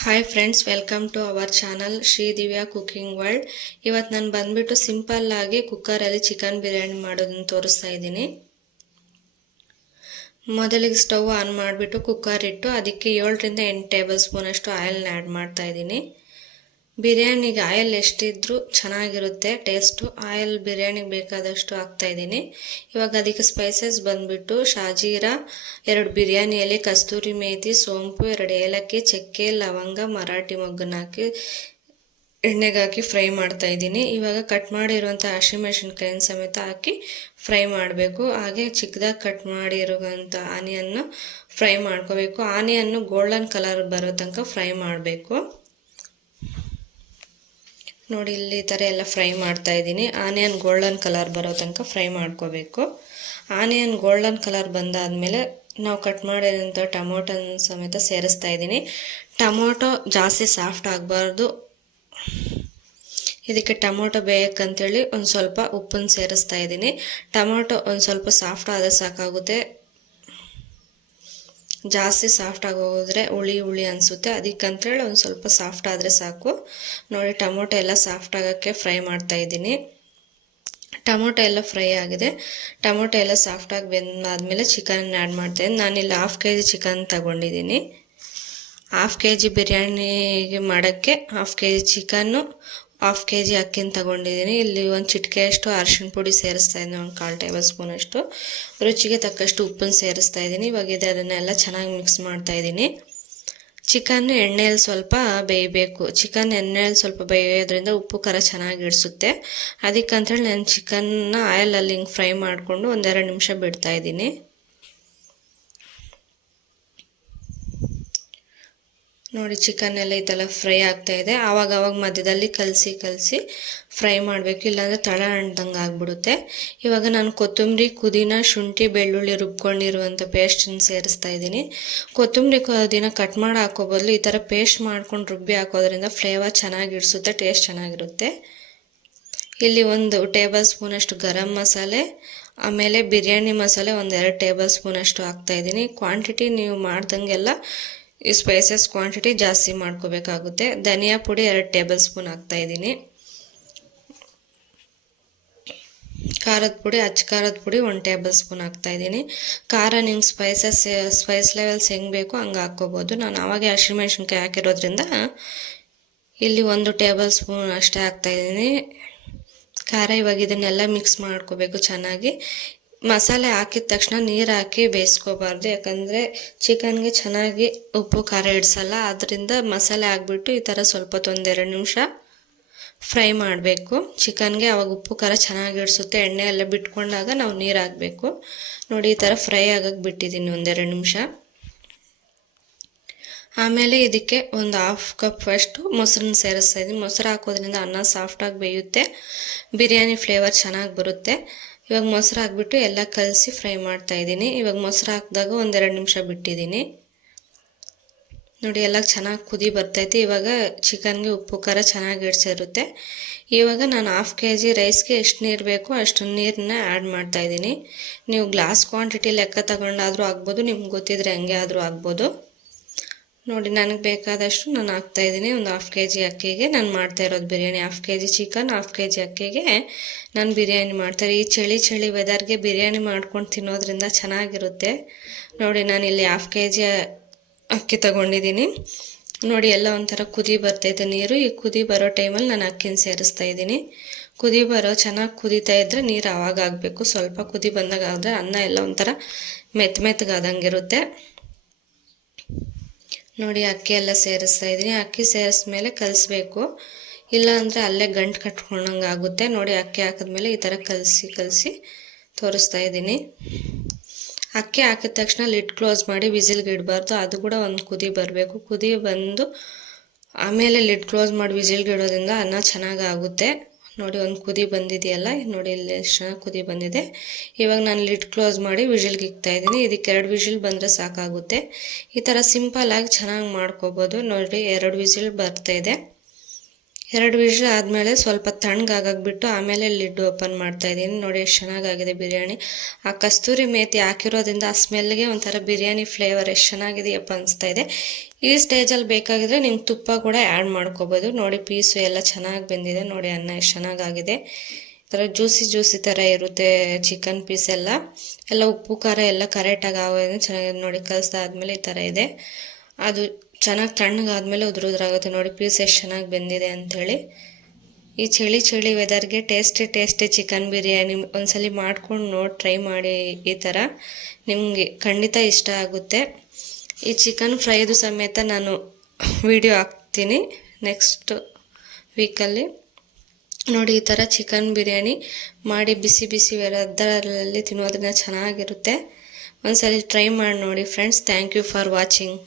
Hi friends welcome to our channel Shri Divya cooking world ಇವತ್ತು ನಾನು ಬಂದ್ಬಿಟ್ಟು simple ಆಗಿ ಕುಕ್ಕರಲ್ಲಿ ಚಿಕನ್ ಬಿರಿಯಾನಿ ಮಾಡೋದನ್ನು ತೋರಿಸ್ತಾ ಇದ್ದೀನಿ. ಮೊದಲಿಗೆ ಸ್ಟವ್ ಆನ್ ಮಾಡಿಬಿಟ್ಟು ಕುಕ್ಕರ್ ಇಟ್ಟು ಅದಕ್ಕೆ ಏಳರಿಂದ ಎಂಟು ಟೇಬಲ್ ಸ್ಪೂನಷ್ಟು ಆಯಿಲ್ನ ಆ್ಯಡ್ ಮಾಡ್ತಾ ಇದ್ದೀನಿ. ಬಿರಿಯಾನಿಗೆ ಆಯಿಲ್ ಎಷ್ಟಿದ್ರೂ ಚೆನ್ನಾಗಿರುತ್ತೆ, ಟೇಸ್ಟು. ಆಯಿಲ್ ಬಿರಿಯಾನಿಗೆ ಬೇಕಾದಷ್ಟು ಹಾಕ್ತಾ ಇದ್ದೀನಿ. ಇವಾಗ ಅದಕ್ಕೆ ಸ್ಪೈಸಸ್ ಬಂದುಬಿಟ್ಟು ಶಾಜೀರಾ, ಎರಡು ಬಿರಿಯಾನಿಯಲ್ಲಿ ಕಸ್ತೂರಿ ಮೇತಿ ಸೋಂಪು, ಎರಡು ಏಲಕ್ಕಿ, ಚಕ್ಕೆ, ಲವಂಗ, ಮರಾಠಿ ಮೊಗ್ಗನ್ನ ಹಾಕಿ, ಎಣ್ಣೆಗೆ ಹಾಕಿ ಫ್ರೈ ಮಾಡ್ತಾ ಇದ್ದೀನಿ. ಇವಾಗ ಕಟ್ ಮಾಡಿರುವಂಥ ಹಸಿಮೆಣಸಿನ್ಕಾಯಿನ ಸಮೇತ ಹಾಕಿ ಫ್ರೈ ಮಾಡಬೇಕು. ಹಾಗೆ ಚಿಕ್ಕದಾಗಿ ಕಟ್ ಮಾಡಿರುವಂಥ ಆನಿಯನ್ನು ಫ್ರೈ ಮಾಡ್ಕೋಬೇಕು. ಆನಿಯನ್ನು ಗೋಲ್ಡನ್ ಕಲರ್ ಬರೋ ತನಕ ಫ್ರೈ ಮಾಡಬೇಕು. ನೋಡಿ ಇಲ್ಲಿ ಈ ಥರ ಎಲ್ಲ ಫ್ರೈ ಮಾಡ್ತಾ ಇದ್ದೀನಿ. ಆನಿಯನ್ ಗೋಲ್ಡನ್ ಕಲರ್ ಬರೋ ತನಕ ಫ್ರೈ ಮಾಡ್ಕೋಬೇಕು. ಆನಿಯನ್ ಗೋಲ್ಡನ್ ಕಲರ್ ಬಂದಾದಮೇಲೆ ನಾವು ಕಟ್ ಮಾಡಿದಂಥ ಟೊಮೊಟೊನ ಸಮೇತ ಸೇರಿಸ್ತಾ ಇದ್ದೀನಿ. ಟೊಮೊಟೊ ಜಾಸ್ತಿ ಸಾಫ್ಟ್ ಆಗಬಾರ್ದು. ಇದಕ್ಕೆ ಟೊಮೊಟೊ ಬೇಕಂತೇಳಿ ಒಂದು ಸ್ವಲ್ಪ ಉಪ್ಪನ್ನು ಸೇರಿಸ್ತಾ ಇದ್ದೀನಿ. ಟೊಮೊಟೊ ಒಂದು ಸ್ವಲ್ಪ ಸಾಫ್ಟ್ ಆದರೆ ಸಾಕಾಗುತ್ತೆ. ಜಾಸ್ತಿ ಸಾಫ್ಟ್ ಆಗೋದ್ರೆ ಹುಳಿ ಹುಳಿ ಅನಿಸುತ್ತೆ. ಅದಕ್ಕಂತೇಳಿ ಒಂದು ಸ್ವಲ್ಪ ಸಾಫ್ಟ್ ಆದರೆ ಸಾಕು. ನೋಡಿ, ಟೊಮೊಟೊ ಎಲ್ಲ ಸಾಫ್ಟ್ ಆಗೋಕ್ಕೆ ಫ್ರೈ ಮಾಡ್ತಾ ಇದ್ದೀನಿ. ಟೊಮೊಟೊ ಎಲ್ಲ ಫ್ರೈ ಆಗಿದೆ. ಟೊಮೊಟೊ ಎಲ್ಲ ಸಾಫ್ಟಾಗಿ ಬೆಂದಾದಮೇಲೆ ಚಿಕನ್ ಆ್ಯಡ್ ಮಾಡ್ತಾಯಿದ್ದೀನಿ ನಾನಿಲ್ಲಿ ಹಾಫ್ ಕೆ ಜಿ ಚಿಕನ್ ತಗೊಂಡಿದ್ದೀನಿ. ಹಾಫ್ ಕೆ ಜಿ ಬಿರಿಯಾನಿಗೆ ಮಾಡೋಕ್ಕೆ ಹಾಫ್ ಕೆ ಜಿ ಚಿಕನ್ನು ಹಾಫ್ ಕೆ ಜಿ ಅಕ್ಕಿನ ತಗೊಂಡಿದ್ದೀನಿ. ಇಲ್ಲಿ ಒಂದು ಚಿಟಿಕೆಯಷ್ಟು ಅರಿಶಿಣ ಪುಡಿ ಸೇರಿಸ್ತಾ ಇದ್ದೀನಿ. ಒಂದು ಕಾಲು ಟೇಬಲ್ ಸ್ಪೂನ್ ಅಷ್ಟು. ರುಚಿಗೆ ತಕ್ಕಷ್ಟು ಉಪ್ಪನ್ನು ಸೇರಿಸ್ತಾ ಇದ್ದೀನಿ. ಇವಾಗ ಇದನ್ನೆಲ್ಲ ಚೆನ್ನಾಗಿ ಮಿಕ್ಸ್ ಮಾಡ್ತಾ ಇದ್ದೀನಿ. ಚಿಕನ್ ಎಣ್ಣೆಯಲ್ಲಿ ಸ್ವಲ್ಪ ಬೇಯಬೇಕು. ಚಿಕನ್ ಎಣ್ಣೆಯಲ್ಲಿ ಸ್ವಲ್ಪ ಬೇಯೋದ್ರಿಂದ ಉಪ್ಪು ಖಾರ ಚೆನ್ನಾಗಿ ಇಡಿಸುತ್ತೆ. ಅದಕ್ಕಂಥೇಳಿ ನಾನು ಚಿಕನ್ನ ಆಯಲಲ್ಲಿ ಹಿಂಗೆ ಫ್ರೈ ಮಾಡಿಕೊಂಡು ಒಂದೆರಡು ನಿಮಿಷ ಬಿಡ್ತಾ ಇದ್ದೀನಿ. ನೋಡಿ ಚಿಕನ್ ಎಲ್ಲ ಈ ಥರ ಫ್ರೈ ಆಗ್ತಾ ಇದೆ. ಆವಾಗ ಅವಾಗ ಮಧ್ಯದಲ್ಲಿ ಕಲಸಿ ಕಲಸಿ ಫ್ರೈ ಮಾಡಬೇಕು. ಇಲ್ಲಾಂದರೆ ತಳ ಅಣ್ದಂಗೆ ಆಗಿಬಿಡುತ್ತೆ. ಇವಾಗ ನಾನು ಕೊತ್ತಂಬರಿ ಕುದಿನ ಶುಂಠಿ, ಬೆಳ್ಳುಳ್ಳಿ ರುಬ್ಕೊಂಡಿರುವಂಥ ಪೇಸ್ಟನ್ನ ಸೇರಿಸ್ತಾ ಇದ್ದೀನಿ. ಕೊತ್ತಂಬರಿ ದಿನ ಕಟ್ ಮಾಡಿ ಹಾಕೋ ಬದಲು ಈ ಥರ ಪೇಸ್ಟ್ ಮಾಡ್ಕೊಂಡು ರುಬ್ಬಿ ಹಾಕೋದ್ರಿಂದ ಫ್ಲೇವರ್ ಚೆನ್ನಾಗಿ ಇಡಿಸುತ್ತೆ, ಟೇಸ್ಟ್ ಚೆನ್ನಾಗಿರುತ್ತೆ. ಇಲ್ಲಿ ಒಂದು ಟೇಬಲ್ ಸ್ಪೂನಷ್ಟು ಗರಂ ಮಸಾಲೆ, ಆಮೇಲೆ ಬಿರಿಯಾನಿ ಮಸಾಲೆ ಒಂದೆರಡು ಟೇಬಲ್ ಸ್ಪೂನಷ್ಟು ಹಾಕ್ತಾಯಿದ್ದೀನಿ ಕ್ವಾಂಟಿಟಿ ನೀವು ಮಾಡ್ದಂಗೆಲ್ಲ ಈ ಸ್ಪೈಸಸ್ ಕ್ವಾಂಟಿಟಿ ಜಾಸ್ತಿ ಮಾಡ್ಕೋಬೇಕಾಗುತ್ತೆ. ಧನಿಯಾ ಪುಡಿ ಎರಡು ಟೇಬಲ್ ಸ್ಪೂನ್ ಹಾಕ್ತಾಯಿದ್ದೀನಿ ಖಾರದ ಪುಡಿ, ಅಚ್ಚ ಖಾರದ ಪುಡಿ ಒಂದು ಟೇಬಲ್ ಸ್ಪೂನ್ ಹಾಕ್ತಾಯಿದ್ದೀನಿ ಖಾರ ನಿಮ್ಗೆ ಸ್ಪೈಸಸ್ ಸ್ಪೈಸ್ ಲೆವೆಲ್ಸ್ ಹೆಂಗೆ ಬೇಕೋ ಹಂಗೆ ಹಾಕ್ಕೋಬೋದು. ನಾನು ಆವಾಗೆ ಹಸಿಮೆಣ್ಸಿನ್ಕಾಯಿ ಹಾಕಿರೋದ್ರಿಂದ ಇಲ್ಲಿ ಒಂದು ಟೇಬಲ್ ಸ್ಪೂನ್ ಅಷ್ಟೇ ಹಾಕ್ತಾಯಿದ್ದೀನಿ ಖಾರ ಇವಾಗ ಇದನ್ನೆಲ್ಲ ಮಿಕ್ಸ್ ಮಾಡ್ಕೋಬೇಕು ಚೆನ್ನಾಗಿ. ಮಸಾಲೆ ಹಾಕಿದ ತಕ್ಷಣ ನೀರು ಹಾಕಿ ಬೇಯಿಸ್ಕೋಬಾರ್ದು. ಯಾಕಂದರೆ ಚಿಕನ್ಗೆ ಚೆನ್ನಾಗಿ ಉಪ್ಪು, ಖಾರ ಇಡಿಸಲ್ಲ. ಅದರಿಂದ ಮಸಾಲೆ ಹಾಕ್ಬಿಟ್ಟು ಈ ಥರ ಸ್ವಲ್ಪ ಒಂದೆರಡು ನಿಮಿಷ ಫ್ರೈ ಮಾಡಬೇಕು. ಚಿಕನ್ಗೆ ಅವಾಗ ಉಪ್ಪು, ಖಾರ ಚೆನ್ನಾಗಿ ಇಡಿಸುತ್ತೆ. ಎಣ್ಣೆ ಎಲ್ಲ ಬಿಟ್ಕೊಂಡಾಗ ನಾವು ನೀರು ಹಾಕಬೇಕು. ನೋಡಿ, ಈ ಥರ ಫ್ರೈ ಆಗಕ್ಕೆ ಬಿಟ್ಟಿದ್ದೀನಿ ಒಂದೆರಡು ನಿಮಿಷ. ಆಮೇಲೆ ಇದಕ್ಕೆ ಒಂದು ಹಾಫ್ ಕಪ್ ಅಷ್ಟು ಮೊಸರನ್ನ ಸೇರಿಸ್ತಾ ಇದ್ದೀನಿ ಮೊಸರು ಹಾಕೋದ್ರಿಂದ ಅನ್ನ ಸಾಫ್ಟಾಗಿ ಬೇಯುತ್ತೆ. ಬಿರಿಯಾನಿ ಫ್ಲೇವರ್ ಚೆನ್ನಾಗಿ ಬರುತ್ತೆ. ಇವಾಗ ಮೊಸರು ಹಾಕ್ಬಿಟ್ಟು ಎಲ್ಲ ಕಲಸಿ ಫ್ರೈ ಮಾಡ್ತಾ ಇದ್ದೀನಿ. ಇವಾಗ ಮೊಸರು ಹಾಕಿದಾಗ ಒಂದೆರಡು ನಿಮಿಷ ಬಿಟ್ಟಿದ್ದೀನಿ. ನೋಡಿ, ಎಲ್ಲ ಚೆನ್ನಾಗಿ ಕುದಿ ಬರ್ತೈತಿ. ಇವಾಗ ಚಿಕನ್ಗೆ ಉಪ್ಪು, ಖಾರ ಚೆನ್ನಾಗಿ ಇಡ್ಸಿರುತ್ತೆ. ಇವಾಗ ನಾನು ಹಾಫ್ ಕೆ ಜಿ ರೈಸ್ಗೆ ಎಷ್ಟು ನೀರು ಬೇಕೋ ಅಷ್ಟು ನೀರನ್ನ ಆ್ಯಡ್ ಮಾಡ್ತಾ ಇದ್ದೀನಿ. ನೀವು ಗ್ಲಾಸ್ ಕ್ವಾಂಟಿಟಿ ಲೆಕ್ಕ ತಗೊಂಡಾದರೂ ಆಗ್ಬೋದು, ನಿಮ್ಗೆ ಗೊತ್ತಿದ್ರೆ ಹಂಗೆ ಆದರೂ ಆಗ್ಬೋದು. ನೋಡಿ, ನನಗೆ ಬೇಕಾದಷ್ಟು ನಾನು ಹಾಕ್ತಾಯಿದ್ದೀನಿ ಒಂದು ಹಾಫ್ ಕೆ ಜಿ ಅಕ್ಕಿಗೆ ನಾನು ಮಾಡ್ತಾ ಇರೋದು biryani. Half K G chicken half K G ಅಕ್ಕಿಗೆ ನಾನು ಬಿರಿಯಾನಿ ಮಾಡ್ತಾರೆ ಈ ಚಳಿ ಚಳಿ ವೆದರ್ಗೆ ಬಿರಿಯಾನಿ ಮಾಡ್ಕೊಂಡು ತಿನ್ನೋದ್ರಿಂದ ಚೆನ್ನಾಗಿರುತ್ತೆ. ನೋಡಿ, ನಾನು ಇಲ್ಲಿ ಹಾಫ್ ಕೆ ಜಿ ಅಕ್ಕಿ ತಗೊಂಡಿದ್ದೀನಿ. ನೋಡಿ, ಎಲ್ಲ ಒಂಥರ ಕುದಿ ಬರ್ತೈತೆ ನೀರು. ಈ ಕುದಿ ಬರೋ ಟೈಮಲ್ಲಿ ನಾನು ಅಕ್ಕಿನ ಸೇರಿಸ್ತಾ ಇದ್ದೀನಿ. ಕುದಿ ಬರೋ, ಚೆನ್ನಾಗಿ ಕುದೀತಾ ಇದ್ದರೆ ನೀರು ಆವಾಗ ಆಗಬೇಕು. ಸ್ವಲ್ಪ ಕುದಿ ಬಂದಾಗ ಆದರೆ ಅನ್ನ ಎಲ್ಲ ಒಂಥರ ಮೆತ್ತ ಮೆತ್ತಗಾದಂಗಿರುತ್ತೆ ನೋಡಿ ಅಕ್ಕಿ ಎಲ್ಲ ಸೇರಿಸ್ತಾ ಇದ್ದೀನಿ. ಅಕ್ಕಿ ಸೇರಿಸ್ಮೇಲೆ ಕಲಿಸ್ಬೇಕು. ಇಲ್ಲಾಂದರೆ ಅಲ್ಲೇ ಗಂಟು ಕಟ್ಕೊಂಡಂಗೆ ಆಗುತ್ತೆ. ನೋಡಿ ಅಕ್ಕಿ ಹಾಕಿದ್ಮೇಲೆ ಈ ಥರ ಕಲಸಿ ಕಲಸಿ ತೋರಿಸ್ತಾ ಇದ್ದೀನಿ. ಅಕ್ಕಿ ಹಾಕಿದ ತಕ್ಷಣ ಲಿಡ್ ಕ್ಲೋಸ್ ಮಾಡಿ ವಿಸಿಲ್ಗೆ ಇಡಬಾರ್ದು. ಅದು ಕೂಡ ಒಂದು ಕುದಿ ಬರಬೇಕು. ಕುದಿ ಬಂದು ಆಮೇಲೆ ಲಿಡ್ ಕ್ಲೋಸ್ ಮಾಡಿ ವಿಸಿಲ್ಗೆ ಇಡೋದ್ರಿಂದ ಅನ್ನ ಚೆನ್ನಾಗಿ ಆಗುತ್ತೆ. ನೋಡಿ ಒಂದು ಕುದಿ ಬಂದಿದೆಯಲ್ಲ? ನೋಡಿ ಇಲ್ಲಿ ಎಷ್ಟು ಚೆನ್ನಾಗಿ ಕುದಿ ಬಂದಿದೆ. ಇವಾಗ ನಾನು ಲಿಡ್ ಕ್ಲೋಸ್ ಮಾಡಿ ವಿಜಿಲ್ಗೆ ಇಕ್ತಾ ಇದ್ದೀನಿ. ಇದಕ್ಕೆ ಎರಡು ವಿಜಿಲ್ ಬಂದರೆ ಸಾಕಾಗುತ್ತೆ. ಈ ಥರ ಸಿಂಪಲ್ಲಾಗಿ ಚೆನ್ನಾಗಿ ಮಾಡ್ಕೋಬೋದು. ನೋಡಿ ಎರಡು ವಿಜಿಲ್ ಬರ್ತಾಯಿದೆ ಎರಡು ವಿಷಲ್ ಆದಮೇಲೆ ಸ್ವಲ್ಪ ತಣ್ಣಗಾಗ್ಬಿಟ್ಟು ಆಮೇಲೆ ಲಿಡ್ ಓಪನ್ ಮಾಡ್ತಾ ಇದ್ದೀನಿ. ನೋಡಿ ಎಷ್ಟು ಚೆನ್ನಾಗಾಗಿದೆ ಬಿರಿಯಾನಿ. ಆ ಕಸ್ತೂರಿ ಮೇಥಿ ಹಾಕಿರೋದ್ರಿಂದ ಆ ಸ್ಮೆಲ್ಗೆ ಒಂಥರ ಬಿರಿಯಾನಿ ಫ್ಲೇವರ್ ಎಷ್ಟು ಚೆನ್ನಾಗಿದೆಯಪ್ಪ ಅನಿಸ್ತಾ ಇದೆ. ಈ ಸ್ಟೇಜಲ್ಲಿ ಬೇಕಾಗಿದ್ರೆ ನಿಮ್ಗೆ ತುಪ್ಪ ಕೂಡ ಆ್ಯಡ್ ಮಾಡ್ಕೋಬೋದು. ನೋಡಿ ಪೀಸು ಎಲ್ಲ ಚೆನ್ನಾಗಿ ಬೆಂದಿದೆ. ನೋಡಿ ಅನ್ನ ಎಷ್ಟು ಚೆನ್ನಾಗಾಗಿದೆ. ಈ ಥರ ಜ್ಯೂಸಿ ಜ್ಯೂಸಿ ಥರ ಇರುತ್ತೆ ಚಿಕನ್ ಪೀಸ್ ಎಲ್ಲ. ಎಲ್ಲ ಉಪ್ಪು, ಖಾರ ಎಲ್ಲ ಕರೆಕ್ಟಾಗಿ ಆಗೋದ್ರಿಂದ ಚೆನ್ನಾಗಿದೆ. ನೋಡಿ ಕಲಿಸ್ದಾದ್ಮೇಲೆ ಈ ಥರ ಇದೆ. ಅದು ಚೆನ್ನಾಗಿ ತಣ್ಣಗಾದಮೇಲೆ ಉದುರು ಉದುರಾಗುತ್ತೆ ನೋಡಿ, ಪೀಸ್ ಎಷ್ಟು ಚೆನ್ನಾಗಿ ಬೆಂದಿದೆ ಅಂಥೇಳಿ. ಈ ಚಳಿ ಚಳಿ ವೆದರ್ಗೆ ಟೇಸ್ಟಿ ಟೇಸ್ಟಿ ಚಿಕನ್ ಬಿರಿಯಾನಿ ಒಂದ್ಸಲಿ ಮಾಡ್ಕೊಂಡು ನೋಡಿ, ಟ್ರೈ ಮಾಡಿ ಈ ಥರ. ನಿಮಗೆ ಖಂಡಿತ ಇಷ್ಟ ಆಗುತ್ತೆ. ಈ ಚಿಕನ್ ಫ್ರೈದು ಸಮೇತ ನಾನು ವಿಡಿಯೋ ಹಾಕ್ತೀನಿ ನೆಕ್ಸ್ಟ್ ವೀಕಲ್ಲಿ. ನೋಡಿ, ಈ ಥರ ಚಿಕನ್ ಬಿರಿಯಾನಿ ಮಾಡಿ ಬಿಸಿ ಬಿಸಿ ವೆದರಲ್ಲಿ ತಿನ್ನೋದನ್ನ ಚೆನ್ನಾಗಿರುತ್ತೆ. ಒಂದ್ಸಲಿ ಟ್ರೈ ಮಾಡಿ ನೋಡಿ friends. Thank you for watching.